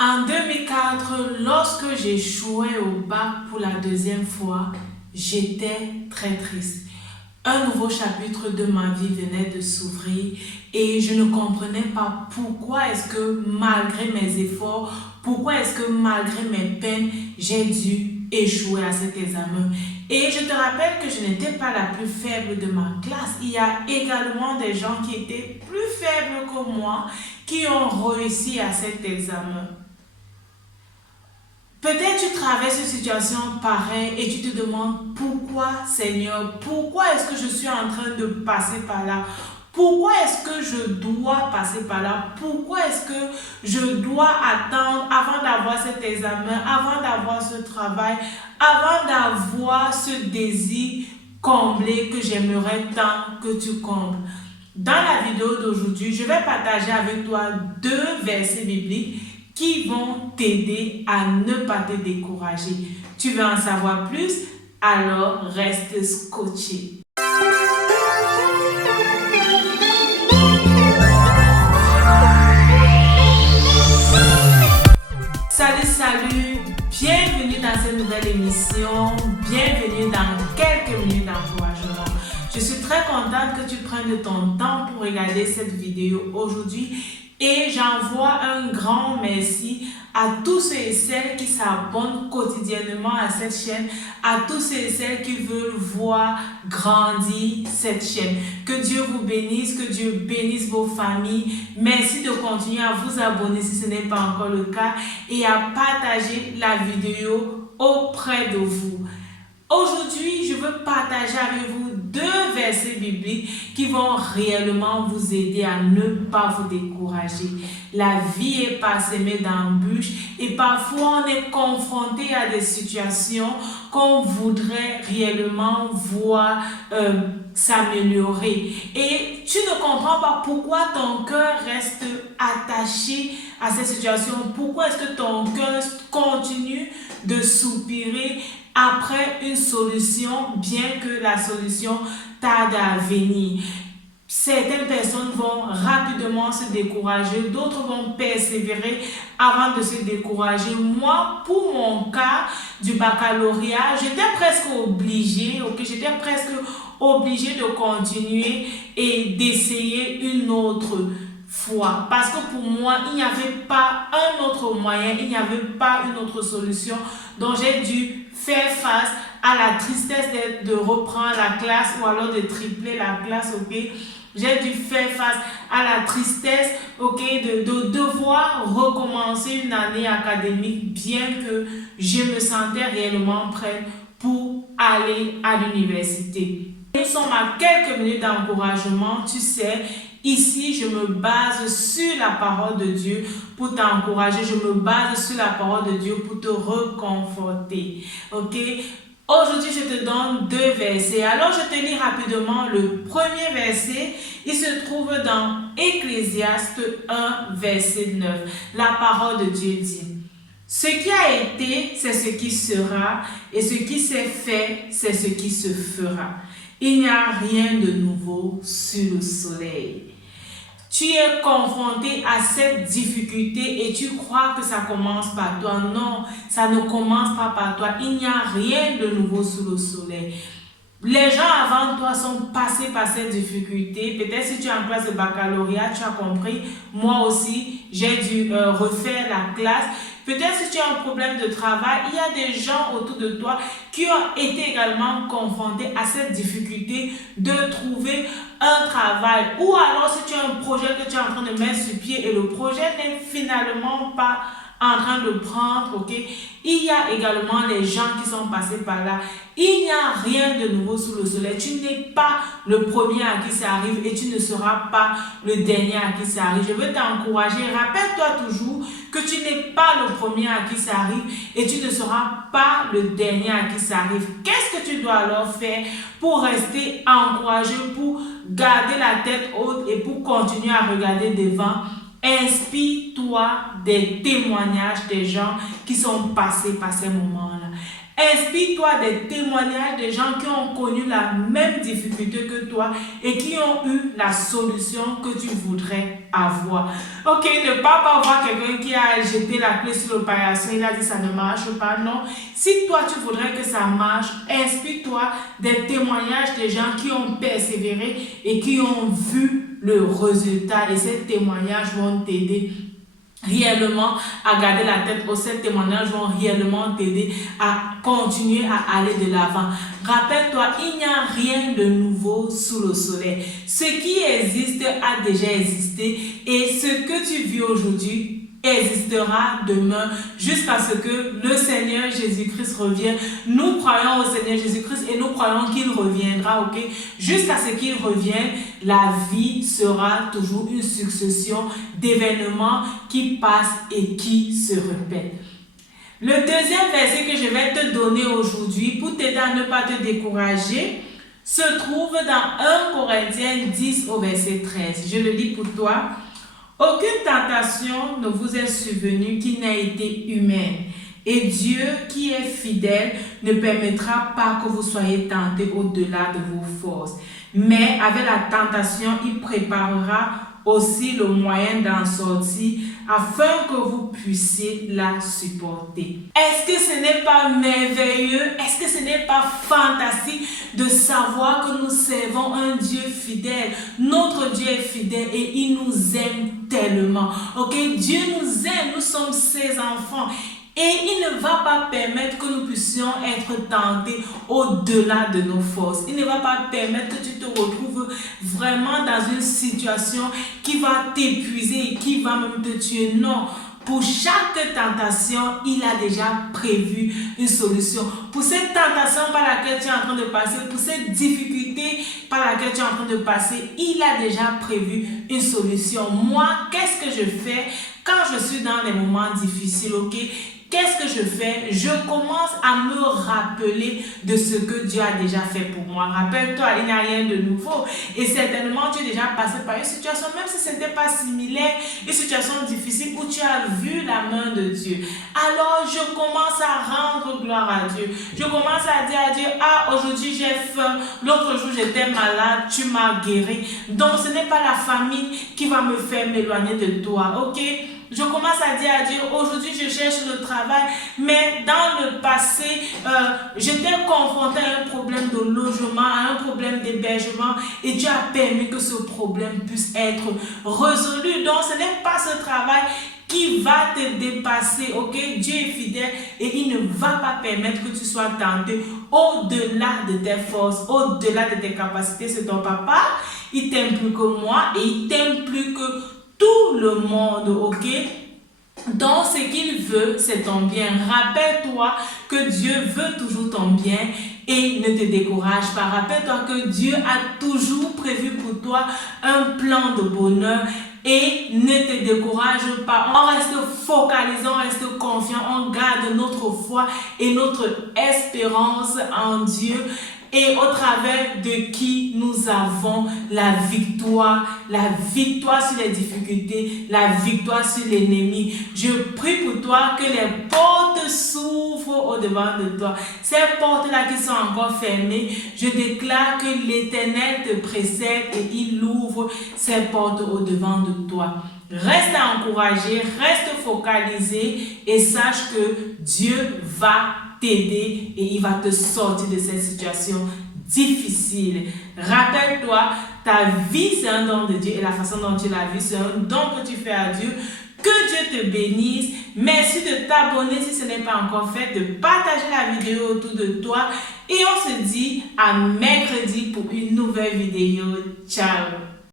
En 2004, lorsque j'échouais au bac pour la deuxième fois, j'étais très triste. Un nouveau chapitre de ma vie venait de s'ouvrir et je ne comprenais pas pourquoi est-ce que malgré mes efforts, pourquoi est-ce que malgré mes peines, j'ai dû échouer à cet examen. Et je te rappelle que je n'étais pas la plus faible de ma classe. Il y a également des gens qui étaient plus faibles que moi qui ont réussi à cet examen. Peut-être tu traverses une situation pareille et tu te demandes pourquoi, Seigneur, pourquoi est-ce que je suis en train de passer par là? Pourquoi est-ce que je dois passer par là? Pourquoi est-ce que je dois attendre avant d'avoir cet examen, avant d'avoir ce travail, avant d'avoir ce désir comblé que j'aimerais tant que tu combles? Dans la vidéo d'aujourd'hui, je vais partager avec toi deux versets bibliques qui vont t'aider à ne pas te décourager. Tu veux en savoir plus? Alors reste scotché. Salut, bienvenue dans cette nouvelle émission, bienvenue dans quelques minutes d'encouragement. Je suis très contente que tu prennes de ton temps pour regarder cette vidéo aujourd'hui. Et j'envoie un grand merci à tous ceux et celles qui s'abonnent quotidiennement à cette chaîne, à tous ceux et celles qui veulent voir grandir cette chaîne. Que Dieu vous bénisse, que Dieu bénisse vos familles. Merci de continuer à vous abonner si ce n'est pas encore le cas et à partager la vidéo auprès de vous. Aujourd'hui, je veux partager avec vous deux versets bibliques qui vont réellement vous aider à ne pas vous décourager. La vie est parsemée d'embûches et parfois on est confronté à des situations qu'on voudrait réellement voir s'améliorer. Et tu ne comprends pas pourquoi ton cœur reste attaché à cette situation. Pourquoi est-ce que ton cœur continue de soupirer après une solution, bien que la solution tarde à venir? Certaines personnes vont rapidement se décourager, d'autres vont persévérer avant de se décourager. Moi, pour mon cas du baccalauréat, j'étais presque obligée, de continuer et d'essayer une autre fois. Parce que pour moi, il n'y avait pas un autre moyen, il n'y avait pas une autre solution. Donc j'ai dû faire face à la tristesse de reprendre la classe ou alors de tripler la classe, ok? J'ai dû faire face à la tristesse, ok, de devoir recommencer une année académique, bien que je me sentais réellement prête pour aller à l'université. Nous sommes à quelques minutes d'encouragement, tu sais. Ici, je me base sur la parole de Dieu pour t'encourager. Je me base sur la parole de Dieu pour te reconforter. Ok? Aujourd'hui, je te donne deux versets. Alors, je te lis rapidement le premier verset. Il se trouve dans Ecclésiaste 1, verset 9. La parole de Dieu dit: ce qui a été, c'est ce qui sera, et ce qui s'est fait, c'est ce qui se fera. Il n'y a rien de nouveau sous le soleil. Tu es confronté à cette difficulté et tu crois que ça commence par toi. Non, ça ne commence pas par toi. Il n'y a rien de nouveau sous le soleil. Les gens avant toi sont passés par cette difficulté. Peut-être si tu es en classe de baccalauréat, tu as compris. Moi aussi, j'ai dû refaire la classe. Peut-être si tu as un problème de travail, il y a des gens autour de toi qui ont été également confrontés à cette difficulté de trouver un travail. Ou alors si tu as un projet que tu es en train de mettre sur pied et le projet n'est finalement pas en train de prendre, ok? Il y a également les gens qui sont passés par là. Il n'y a rien de nouveau sous le soleil. Tu n'es pas le premier à qui ça arrive et tu ne seras pas le dernier à qui ça arrive. Je veux t'encourager. Rappelle-toi toujours que tu n'es pas le premier à qui ça arrive et tu ne seras pas le dernier à qui ça arrive. Qu'est-ce que tu dois alors faire pour rester encouragé, pour garder la tête haute et pour continuer à regarder devant? Inspire-toi des témoignages des gens qui sont passés par ces moments-là. Inspire-toi des témoignages des gens qui ont connu la même difficulté que toi et qui ont eu la solution que tu voudrais avoir. Ok, ne pas voir quelqu'un qui a jeté la clé sur l'opération, il a dit ça ne marche pas. Non, si toi tu voudrais que ça marche, inspire-toi des témoignages des gens qui ont persévéré et qui ont vu le résultat, et ces témoignages vont t'aider réellement à garder la tête haute. Ces témoignages vont réellement t'aider à continuer à aller de l'avant. Rappelle-toi, il n'y a rien de nouveau sous le soleil. Ce qui existe a déjà existé, et ce que tu vis aujourd'hui existera demain jusqu'à ce que le Seigneur Jésus-Christ revienne. Nous croyons au Seigneur Jésus-Christ et nous croyons qu'il reviendra, ok? Jusqu'à ce qu'il revienne, la vie sera toujours une succession d'événements qui passent et qui se répètent. Le deuxième verset que je vais te donner aujourd'hui pour t'aider à ne pas te décourager se trouve dans 1 Corinthiens 10 au verset 13. Je le lis pour toi. Aucune tentation ne vous est survenue qui n'a été humaine. Et Dieu, qui est fidèle, ne permettra pas que vous soyez tentés au-delà de vos forces. Mais avec la tentation, il préparera aussi le moyen d'en sortir afin que vous puissiez la supporter. Est-ce que ce n'est pas merveilleux? Est-ce que ce n'est pas fantastique de savoir que nous servons un Dieu fidèle? Notre Dieu est fidèle et il nous aime tellement. Ok, Dieu nous aime, nous sommes ses enfants. Et il ne va pas permettre que nous puissions être tentés au-delà de nos forces. Il ne va pas permettre que tu te retrouves vraiment dans une situation qui va t'épuiser et qui va même te tuer. Non. Pour chaque tentation, il a déjà prévu une solution. Pour cette tentation par laquelle tu es en train de passer, pour cette difficulté par laquelle tu es en train de passer, il a déjà prévu une solution. Moi, qu'est-ce que je fais quand je suis dans des moments difficiles, ok? Qu'est-ce que je fais? Je commence à me rappeler de ce que Dieu a déjà fait pour moi. Rappelle-toi, il n'y a rien de nouveau. Et certainement, tu es déjà passé par une situation, même si ce n'était pas similaire, une situation difficile où tu as vu la main de Dieu. Alors, je commence à rendre gloire à Dieu. Je commence à dire à Dieu, ah, aujourd'hui j'ai faim, l'autre jour j'étais malade, tu m'as guéri. Donc, ce n'est pas la famine qui va me faire m'éloigner de toi, ok? Je commence à dire à Dieu, aujourd'hui je cherche le travail, mais dans le passé, j'étais confrontée à un problème de logement, à un problème d'hébergement, et Dieu a permis que ce problème puisse être résolu. Donc ce n'est pas ce travail qui va te dépasser, ok? Dieu est fidèle et il ne va pas permettre que tu sois tenté au-delà de tes forces, au-delà de tes capacités. C'est ton papa, il t'aime plus que moi et il t'aime plus que tout le monde, ok? Donc, ce qu'il veut, c'est ton bien. Rappelle-toi que Dieu veut toujours ton bien et ne te décourage pas. Rappelle-toi que Dieu a toujours prévu pour toi un plan de bonheur et ne te décourage pas. On reste focalisé, on reste confiant, on garde notre foi et notre espérance en Dieu, et au travers de qui nous avons la victoire sur les difficultés, la victoire sur l'ennemi. Je prie pour toi que les portes s'ouvrent au-devant de toi. Ces portes-là qui sont encore fermées, je déclare que l'Éternel te précède et il ouvre ces portes au-devant de toi. Reste encouragé, reste focalisé et sache que Dieu va t'aider et il va te sortir de cette situation difficile. Rappelle-toi, ta vie c'est un don de Dieu et la façon dont tu la vis c'est un don que tu fais à Dieu. Que Dieu te bénisse. Merci de t'abonner si ce n'est pas encore fait, de partager la vidéo autour de toi et on se dit à mercredi pour une nouvelle vidéo. Ciao!